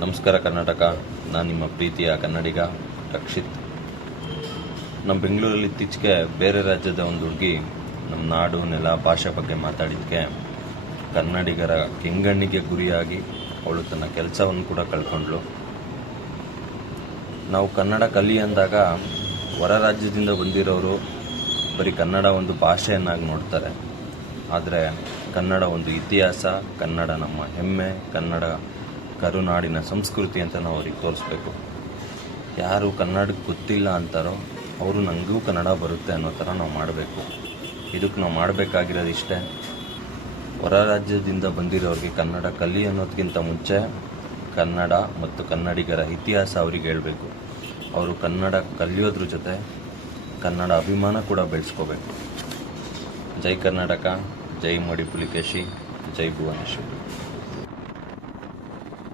ನಮಸ್ಕಾರ ಕರ್ನಾಟಕ. ನಾನು ನಿಮ್ಮ ಪ್ರೀತಿಯ ಕನ್ನಡಿಗ ರಕ್ಷಿತ್. ನಮ್ಮ ಬೆಂಗಳೂರಲ್ಲಿ ಇತ್ತೀಚೆಗೆ ಬೇರೆ ರಾಜ್ಯದ ಒಂದು ಹುಡುಗಿ ನಮ್ಮ ನಾಡು, ನೆಲ, ಭಾಷೆ ಬಗ್ಗೆ ಮಾತಾಡಿದ್ದಕ್ಕೆ ಕನ್ನಡಿಗರ ಕೆಂಗಣ್ಣಿಗೆ ಗುರಿಯಾಗಿ ಅವಳು ತನ್ನ ಕೆಲಸವನ್ನು ಕೂಡ ಕಳ್ಕೊಂಡ್ಳು. ನಾವು ಕನ್ನಡ ಕಲಿ ಅಂದಾಗ ಹೊರ ರಾಜ್ಯದಿಂದ ಬಂದಿರೋರು ಬರೀ ಕನ್ನಡ ಒಂದು ಭಾಷೆಯನ್ನಾಗಿ ನೋಡ್ತಾರೆ. ಆದರೆ ಕನ್ನಡ ಒಂದು ಇತಿಹಾಸ, ಕನ್ನಡ ನಮ್ಮ ಹೆಮ್ಮೆ, ಕನ್ನಡ ಕರುನಾಡಿನ ಸಂಸ್ಕೃತಿ ಅಂತ ನಾವು ಅವ್ರಿಗೆ ತೋರಿಸ್ಬೇಕು. ಯಾರು ಕನ್ನಡಕ್ಕೆ ಗೊತ್ತಿಲ್ಲ ಅಂತಾರೋ ಅವರು ನನಗೂ ಕನ್ನಡ ಬರುತ್ತೆ ಅನ್ನೋ ಥರ ನಾವು ಮಾಡಬೇಕು. ಇದಕ್ಕೆ ನಾವು ಮಾಡಬೇಕಾಗಿರೋದು ಇಷ್ಟೇ. ಹೊರ ರಾಜ್ಯದಿಂದ ಬಂದಿರೋರಿಗೆ ಕನ್ನಡ ಕಲಿ ಅನ್ನೋದಕ್ಕಿಂತ ಮುಂಚೆ ಕನ್ನಡ ಮತ್ತು ಕನ್ನಡಿಗರ ಇತಿಹಾಸ ಅವ್ರಿಗೆ ಹೇಳಬೇಕು. ಅವರು ಕನ್ನಡ ಕಲಿಯೋದ್ರ ಜೊತೆ ಕನ್ನಡ ಅಭಿಮಾನ ಕೂಡ ಬೆಳೆಸ್ಕೋಬೇಕು. ಜೈ ಕರ್ನಾಟಕ, ಜೈ ಮಡಿ ಪುಲಿಕೇಶಿ ಜೈ ಭುವನೇಶ್ವರಿ.